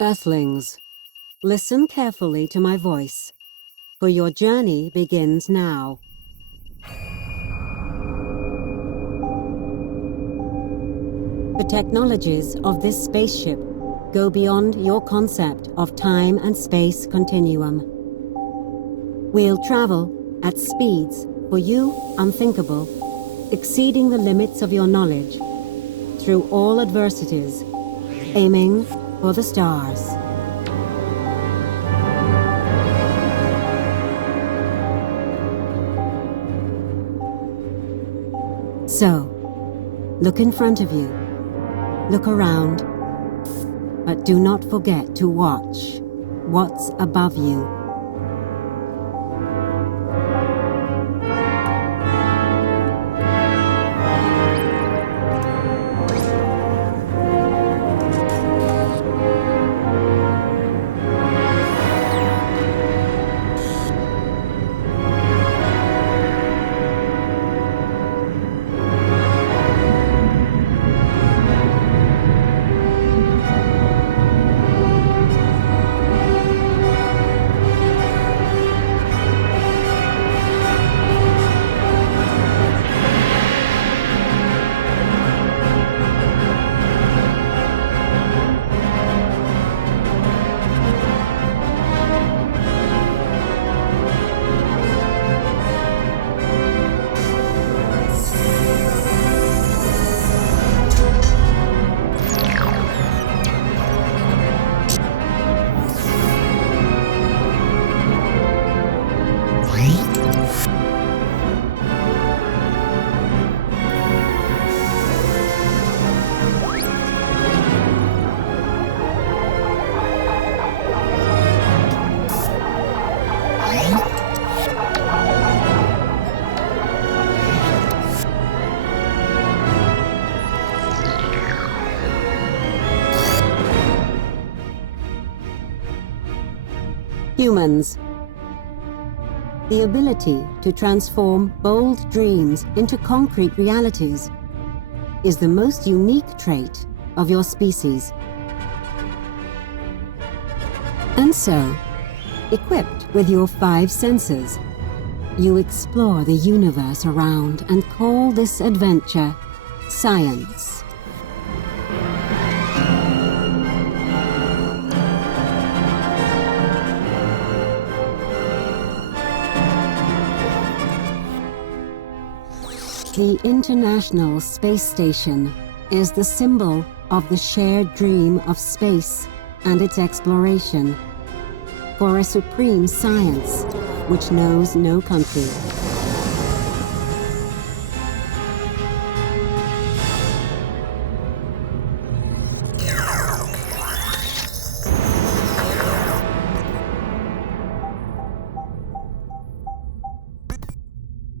Earthlings, listen carefully to my voice, for your journey begins now. The technologies of this spaceship go beyond your concept of time and space continuum. We'll travel at speeds for you unthinkable, exceeding the limits of your knowledge, through all adversities, aiming for the stars. So, look in front of you, look around, but do not forget to watch what's above you. Humans. The ability to transform bold dreams into concrete realities is the most unique trait of your species. And so, equipped with your 5 senses, you explore the universe around and call this adventure science. The International Space Station is the symbol of the shared dream of space and its exploration, for a supreme science which knows no country.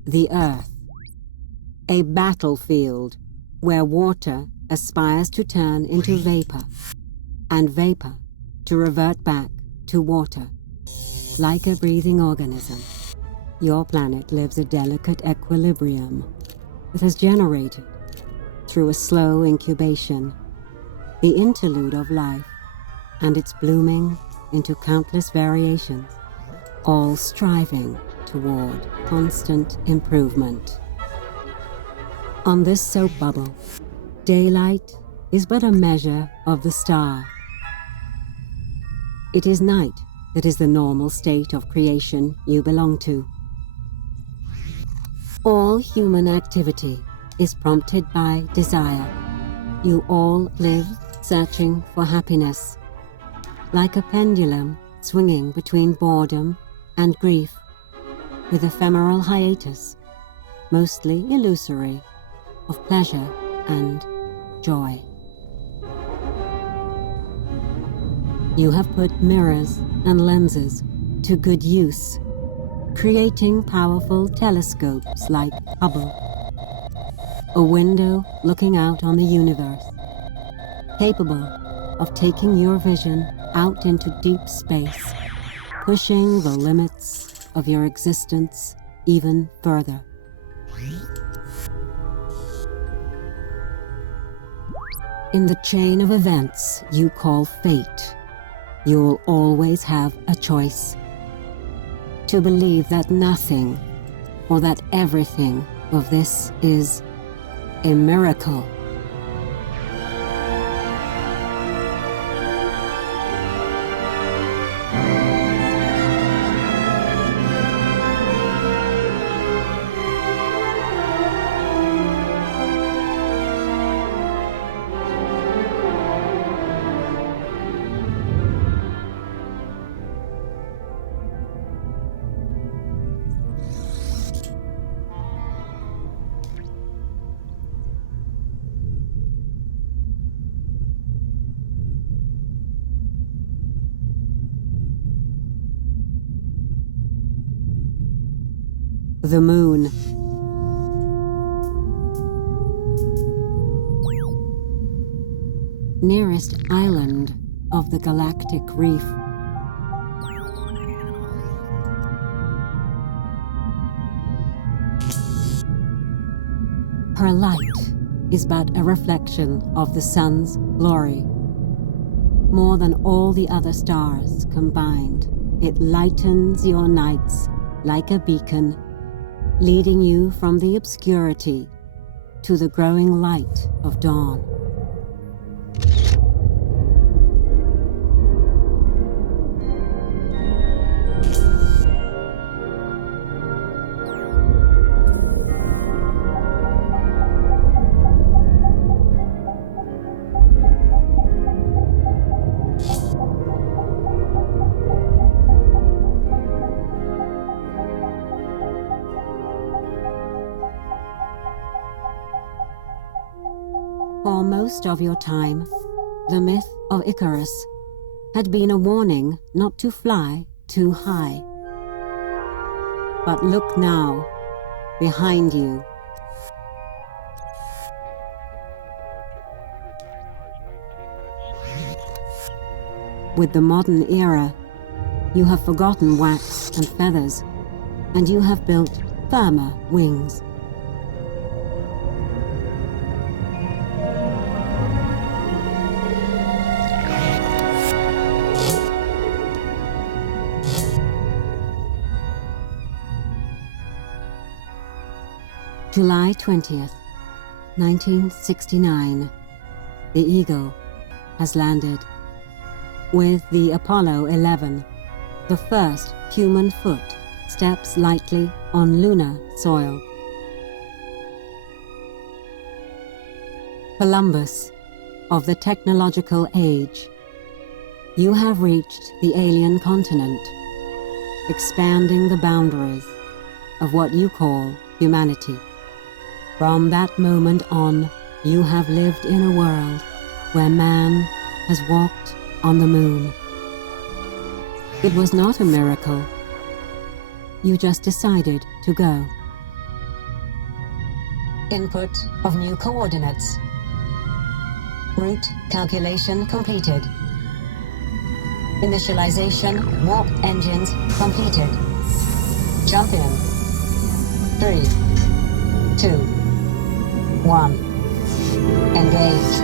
The Earth. A battlefield where water aspires to turn into vapor, and vapor to revert back to water. Like a breathing organism, your planet lives a delicate equilibrium that has generated, through a slow incubation, the interlude of life and its blooming into countless variations, all striving toward constant improvement. On this soap bubble, daylight is but a measure of the star. It is night that is the normal state of creation you belong to. All human activity is prompted by desire. You all live searching for happiness, like a pendulum swinging between boredom and grief, with ephemeral hiatus, mostly illusory, of pleasure and joy. You have put mirrors and lenses to good use, creating powerful telescopes like Hubble, a window looking out on the universe, capable of taking your vision out into deep space, pushing the limits of your existence even further. In the chain of events you call fate, you'll always have a choice. To believe that nothing or that everything of this is a miracle. The moon. Nearest island of the galactic reef. Her light is but a reflection of the sun's glory. More than all the other stars combined, it lightens your nights like a beacon, leading you from the obscurity to the growing light of dawn. For most of your time, the myth of Icarus had been a warning not to fly too high. But look now, behind you. With the modern era, you have forgotten wax and feathers, and you have built firmer wings. July 20th, 1969. The Eagle has landed. With the Apollo 11, the first human foot steps lightly on lunar soil. Columbus of the technological age, you have reached the alien continent, expanding the boundaries of what you call humanity. From that moment on, you have lived in a world where man has walked on the moon. It was not a miracle. You just decided to go. Input of new coordinates. Route calculation completed. Initialization warp engines completed. Jump in. 3, 2, 1. Engage.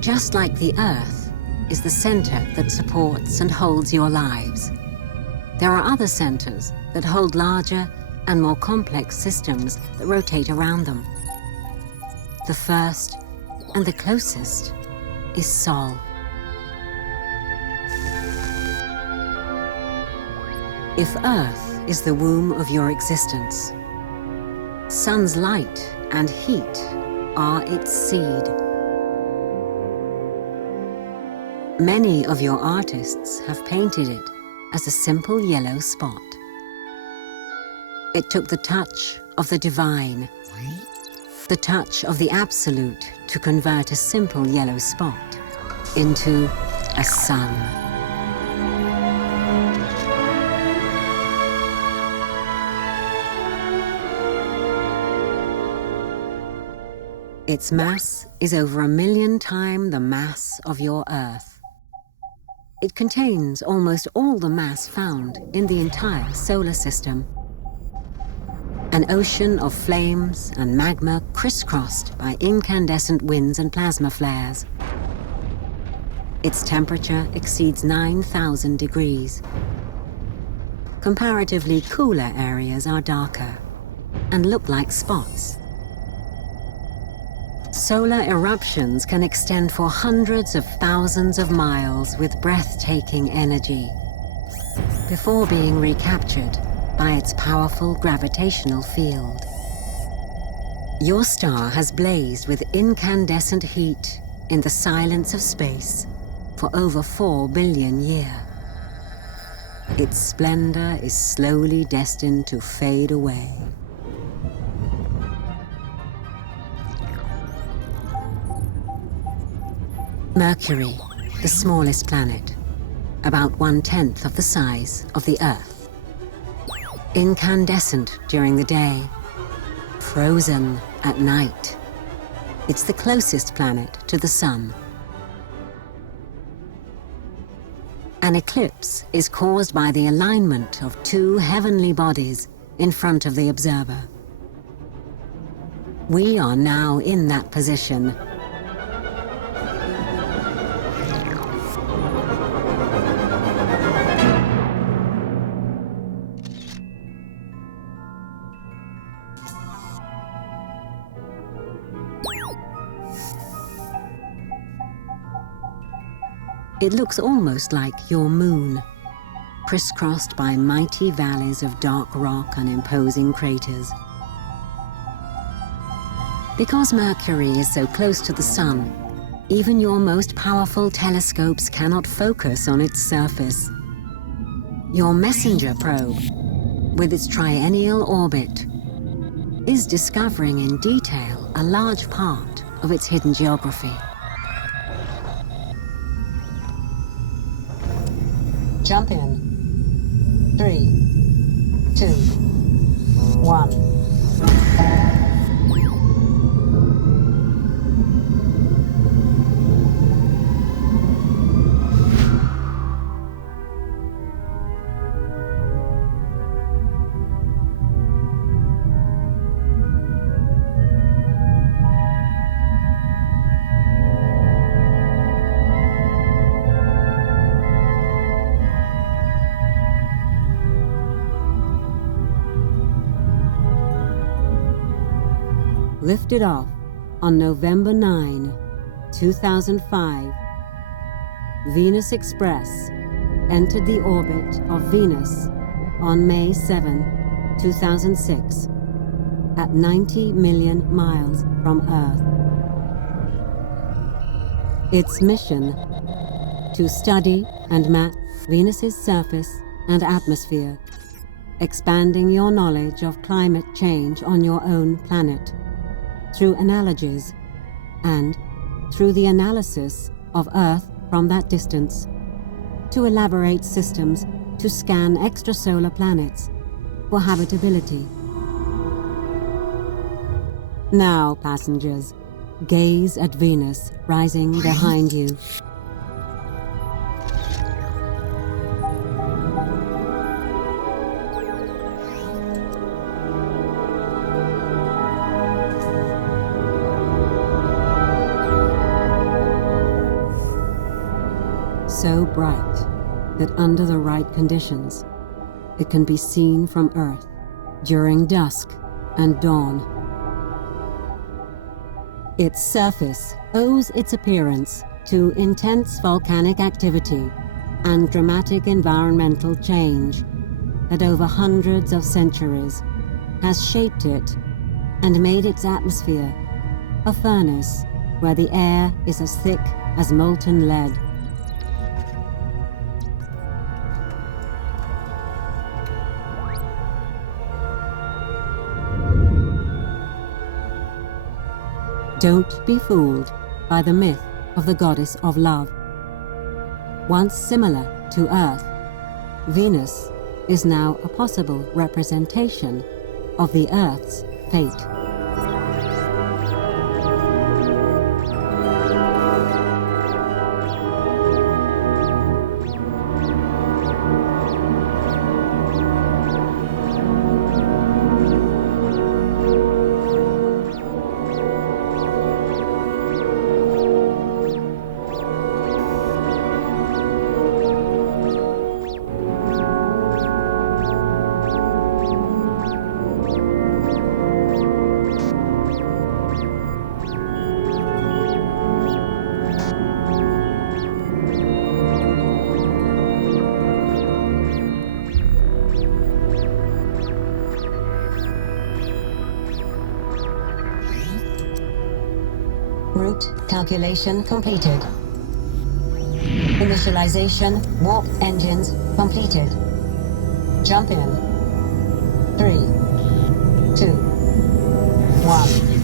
Just like the Earth is the center that supports and holds your lives, there are other centers that hold larger and more complex systems that rotate around them. The first and the closest is Sol. If Earth is the womb of your existence, Sun's light and heat are its seed. Many of your artists have painted it as a simple yellow spot. It took the touch of the divine, the touch of the absolute, to convert a simple yellow spot into a sun. Its mass is over 1 million times the mass of your Earth. It contains almost all the mass found in the entire solar system. An ocean of flames and magma crisscrossed by incandescent winds and plasma flares. Its temperature exceeds 9,000 degrees. Comparatively cooler areas are darker and look like spots. Solar eruptions can extend for hundreds of thousands of miles with breathtaking energy before being recaptured by its powerful gravitational field. Your star has blazed with incandescent heat in the silence of space for over 4 billion years. Its splendor is slowly destined to fade away. Mercury, the smallest planet, about 1/10 of the size of the Earth. Incandescent during the day, frozen at night. It's the closest planet to the Sun. An eclipse is caused by the alignment of two heavenly bodies in front of the observer. We are now in that position. It looks almost like your moon, crisscrossed by mighty valleys of dark rock and imposing craters. Because Mercury is so close to the Sun, even your most powerful telescopes cannot focus on its surface. Your messenger probe, with its triennial orbit, is discovering in detail a large part of its hidden geography. Jump in. 3, 2, 1. Lifted off on November 9, 2005, Venus Express entered the orbit of Venus on May 7, 2006, at 90 million miles from Earth. Its mission: to study and map Venus's surface and atmosphere, expanding your knowledge of climate change on your own planet, through analogies, and through the analysis of Earth from that distance, to elaborate systems to scan extrasolar planets for habitability. Now, passengers, gaze at Venus rising behind you. So bright that under the right conditions, it can be seen from Earth during dusk and dawn. Its surface owes its appearance to intense volcanic activity and dramatic environmental change that over hundreds of centuries has shaped it and made its atmosphere a furnace where the air is as thick as molten lead. Don't be fooled by the myth of the goddess of love. Once similar to Earth, Venus is now a possible representation of the Earth's fate. calculation completed. Initialization, warp engines completed. Jump in. 3, 2, 1.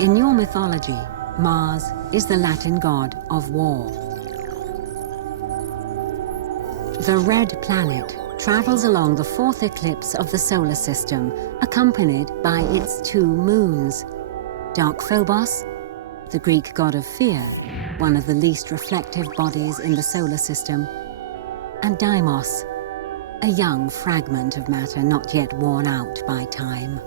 In your mythology, Mars is the Latin god of war. The red planet travels along the fourth eclipse of the solar system, accompanied by its 2 moons. Dark Phobos, the Greek god of fear, one of the least reflective bodies in the solar system, and Deimos, a young fragment of matter not yet worn out by time.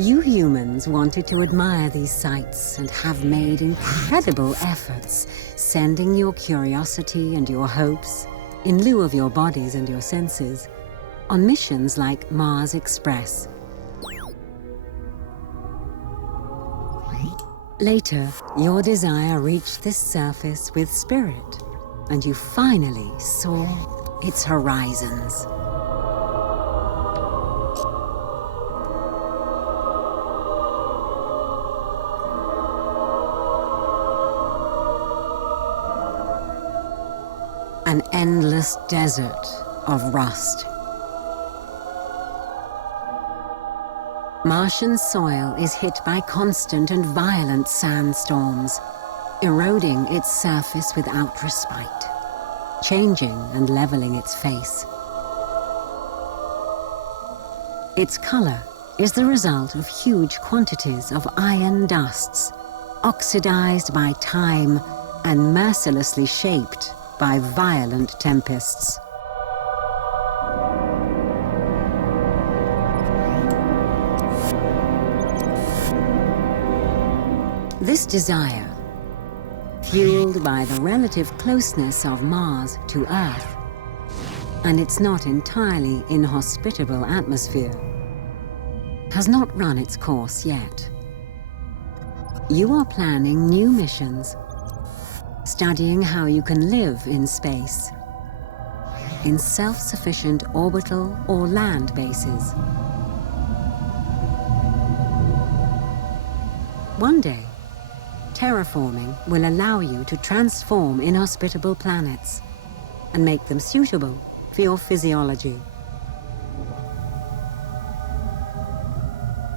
You humans wanted to admire these sights and have made incredible efforts, sending your curiosity and your hopes, in lieu of your bodies and your senses, on missions like Mars Express. Later, your desire reached this surface with spirit, and you finally saw its horizons. An endless desert of rust. Martian soil is hit by constant and violent sandstorms, eroding its surface without respite, changing and leveling its face. Its color is the result of huge quantities of iron dusts, oxidized by time and mercilessly shaped by violent tempests. This desire, fueled by the relative closeness of Mars to Earth and its not entirely inhospitable atmosphere, has not run its course yet. You are planning new missions, studying how you can live in space, in self-sufficient orbital or land bases. One day, terraforming will allow you to transform inhospitable planets and make them suitable for your physiology.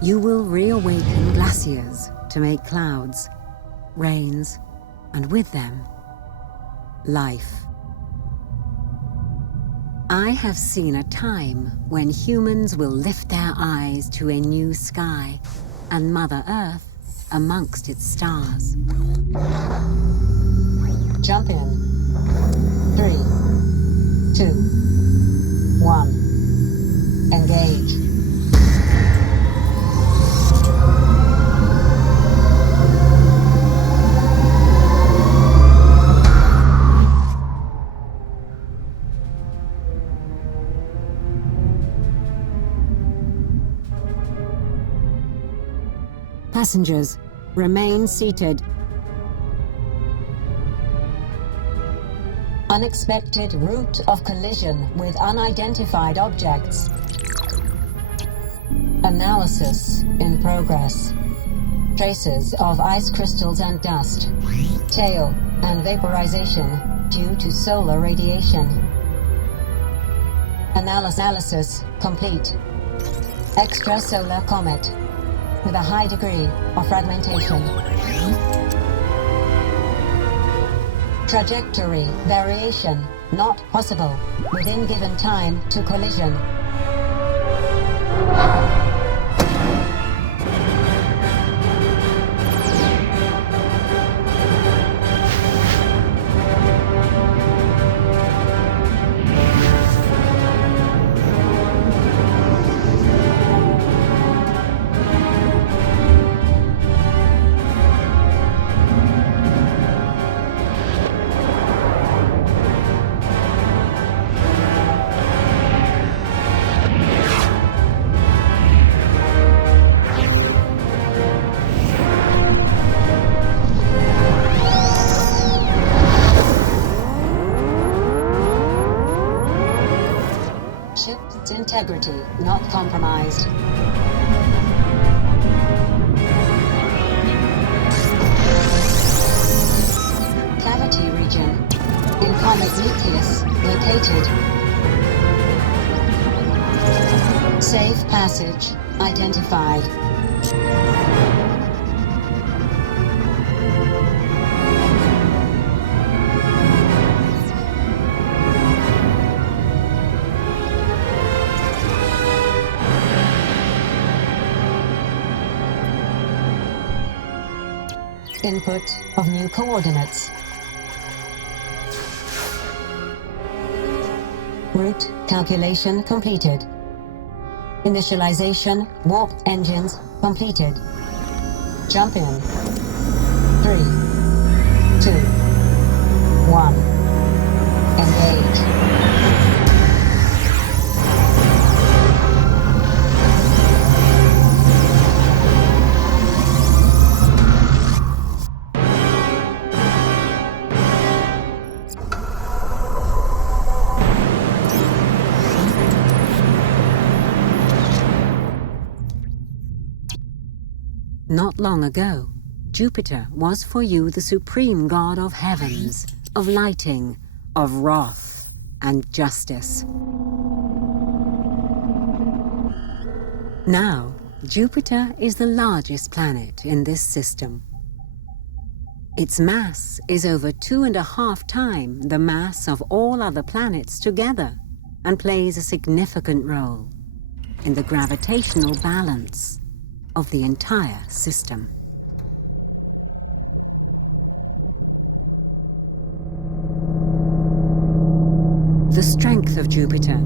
You will reawaken glaciers to make clouds, rains, and with them, life. I have seen a time when humans will lift their eyes to a new sky and Mother Earth amongst its stars. Jump in. 3, 2, 1. Engage. Passengers, remain seated. Unexpected route of collision with unidentified objects. Analysis in progress. Traces of ice crystals and dust. Tail and vaporization due to solar radiation. Analysis complete. Extrasolar comet with a high degree of fragmentation. Trajectory variation not possible within given time to collision. integrity not compromised. Cavity region in comet nucleus located. Safe passage identified. Input of new coordinates. Route calculation completed. Initialization warp engines completed. Jump in. 3, 2, 1. Engage. Not long ago, Jupiter was for you the supreme god of heavens, of lighting, of wrath, and justice. Now, Jupiter is the largest planet in this system. Its mass is over 2.5 times the mass of all other planets together, and plays a significant role in the gravitational balance of the entire system. The strength of Jupiter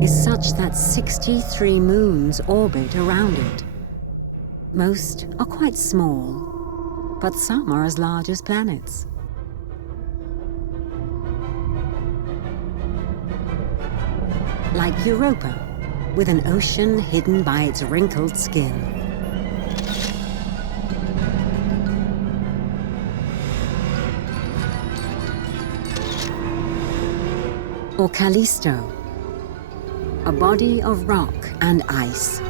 is such that 63 moons orbit around it. Most are quite small, but some are as large as planets. Like Europa, with an ocean hidden by its wrinkled skin. Or Callisto, a body of rock and ice.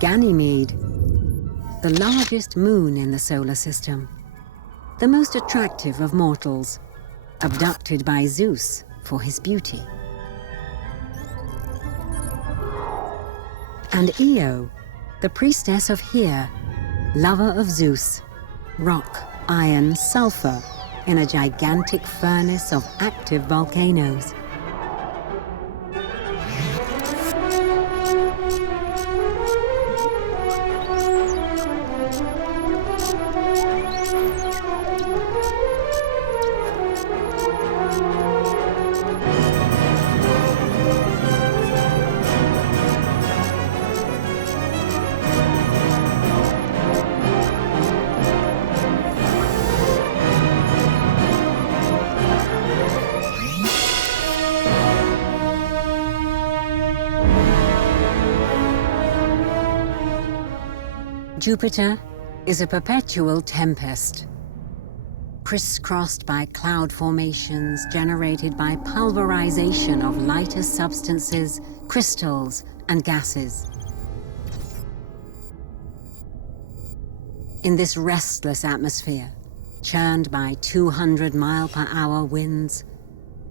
Ganymede, the largest moon in the solar system, the most attractive of mortals, abducted by Zeus for his beauty. And Io, the priestess of Here, lover of Zeus, rock, iron, sulfur, in a gigantic furnace of active volcanoes. Jupiter is a perpetual tempest, crisscrossed by cloud formations generated by pulverization of lighter substances, crystals, and gases. In this restless atmosphere, churned by 200-mile-per-hour winds,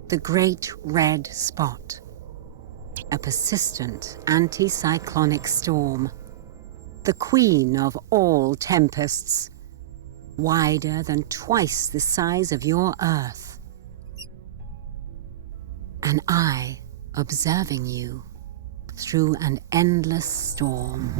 the Great Red Spot, a persistent anticyclonic storm, the queen of all tempests, wider than twice the size of your Earth. And I observing you through an endless storm.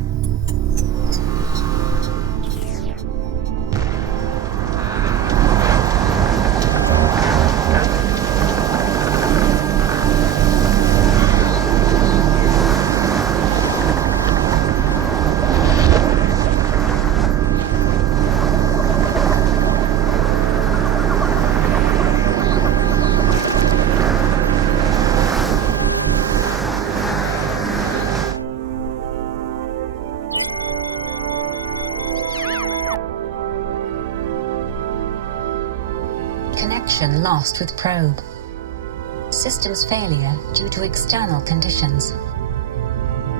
Connection lost with probe. Systems failure due to external conditions.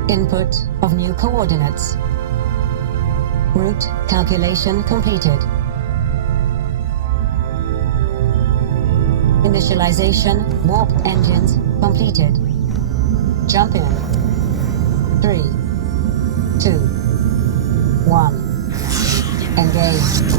Input of new coordinates. Route calculation completed. Initialization warp engines completed. Jump in. 3, 2, 1. Engage.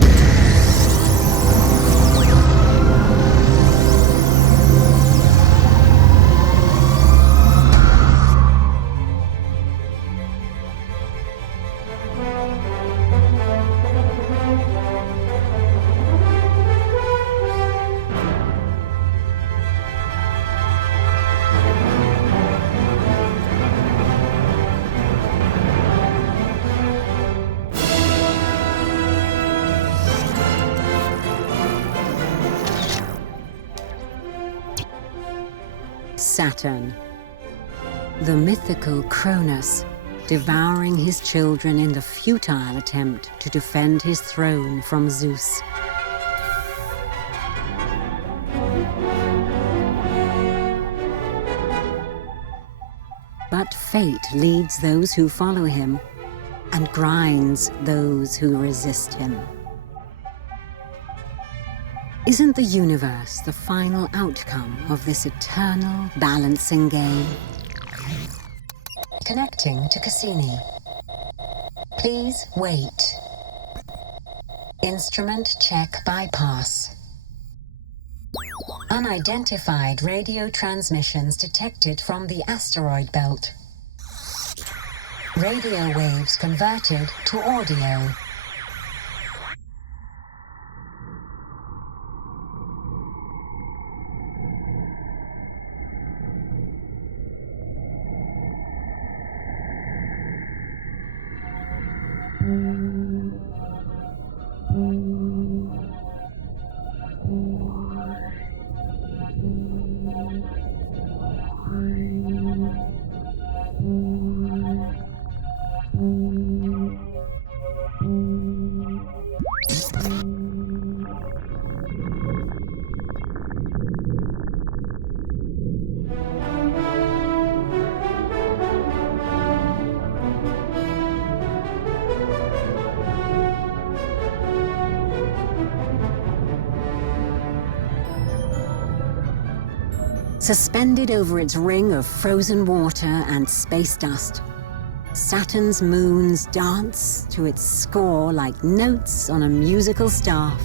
Saturn, the mythical Cronus, devouring his children in the futile attempt to defend his throne from Zeus. But fate leads those who follow him and grinds those who resist him. Isn't the universe the final outcome of this eternal balancing game? Connecting to Cassini. Please wait. Instrument check bypass. Unidentified radio transmissions detected from the asteroid belt. Radio waves converted to audio. Suspended over its ring of frozen water and space dust, Saturn's moons dance to its score like notes on a musical staff.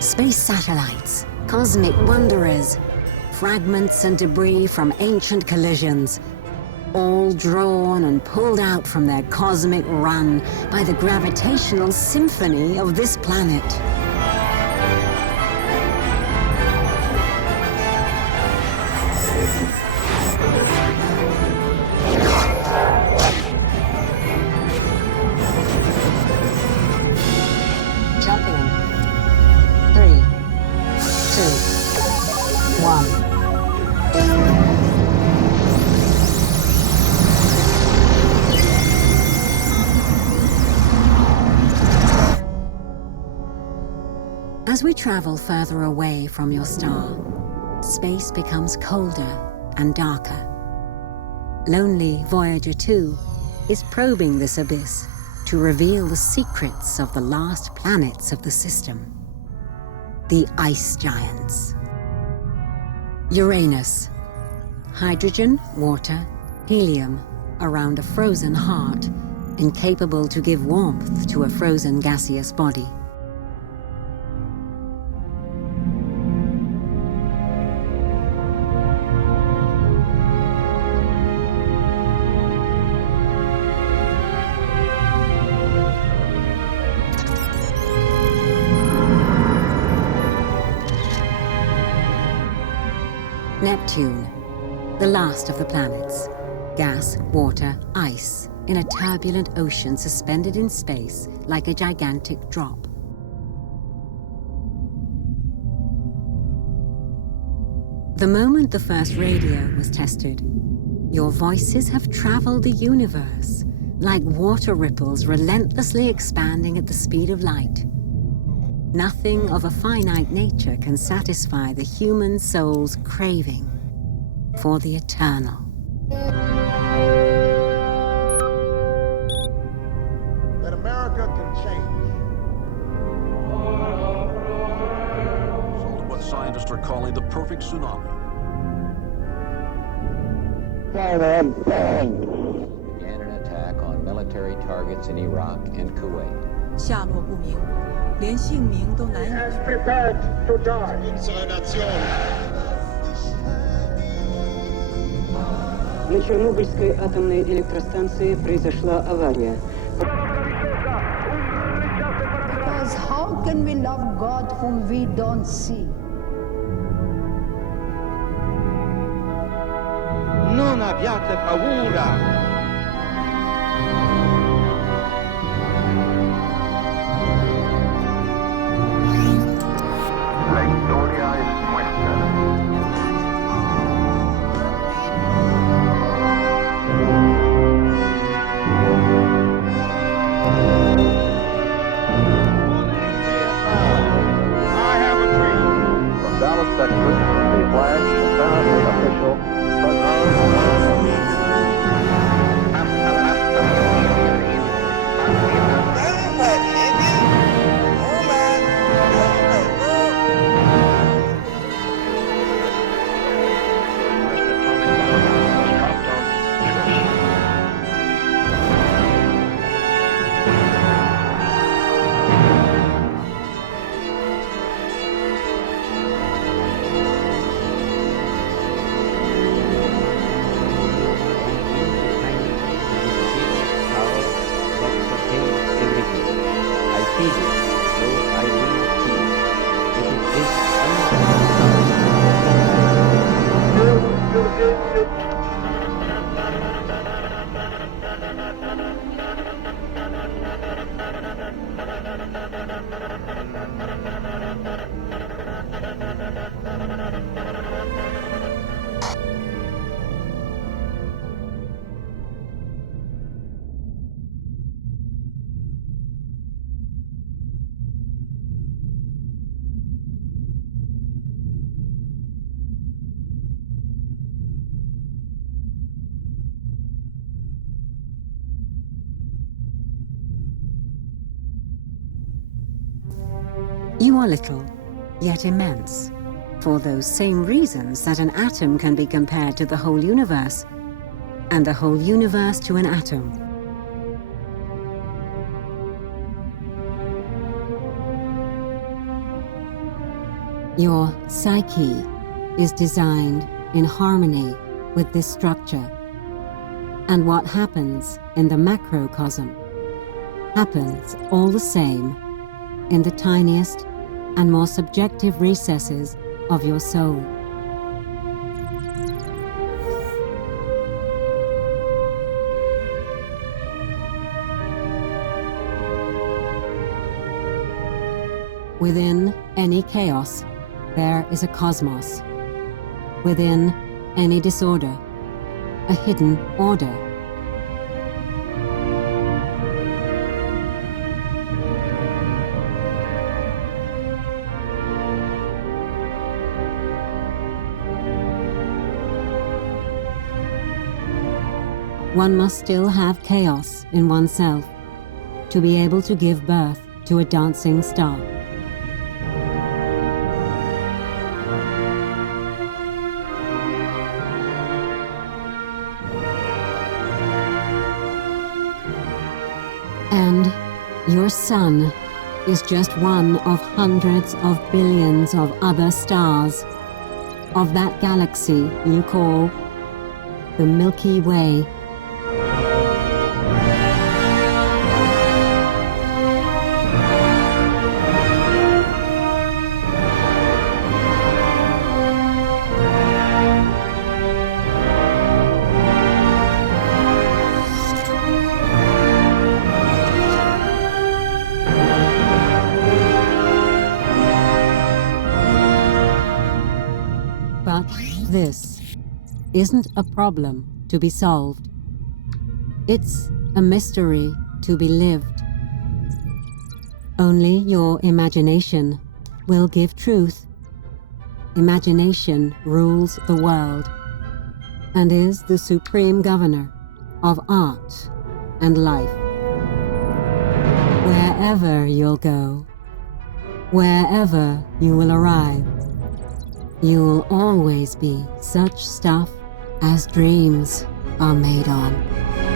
Space satellites, cosmic wanderers, fragments and debris from ancient collisions, all drawn and pulled out from their cosmic run by the gravitational symphony of this planet. As we travel further away from your star, space becomes colder and darker. Lonely Voyager 2 is probing this abyss to reveal the secrets of the last planets of the system, the ice giants. Uranus, hydrogen, water, helium around a frozen heart, incapable to give warmth to a frozen gaseous body. Neptune, the last of the planets. Gas, water, ice, in a turbulent ocean suspended in space like a gigantic drop. The moment the first radio was tested, your voices have traveled the universe, like water ripples relentlessly expanding at the speed of light. Nothing of a finite nature can satisfy the human soul's craving for the eternal. That America can change. Result of what scientists are calling the perfect tsunami. Began an attack on military targets in Iraq and Kuwait. 下落不明，连姓名都难以。 As prepared to die. На Чернобыльской атомной электростанции произошла авария. Because how can we love God whom we don't see? Non abbiate paura! You are little, yet immense, for those same reasons that an atom can be compared to the whole universe, and the whole universe to an atom. Your psyche is designed in harmony with this structure, and what happens in the macrocosm happens all the same in the tiniest and more subjective recesses of your soul. Within any chaos, there is a cosmos. Within any disorder, a hidden order. One must still have chaos in oneself to be able to give birth to a dancing star. And your sun is just one of hundreds of billions of other stars of that galaxy you call the Milky Way. But this isn't a problem to be solved. It's a mystery to be lived. Only your imagination will give truth. Imagination rules the world and is the supreme governor of art and life. Wherever you'll go, wherever you will arrive, you'll always be such stuff as dreams are made on.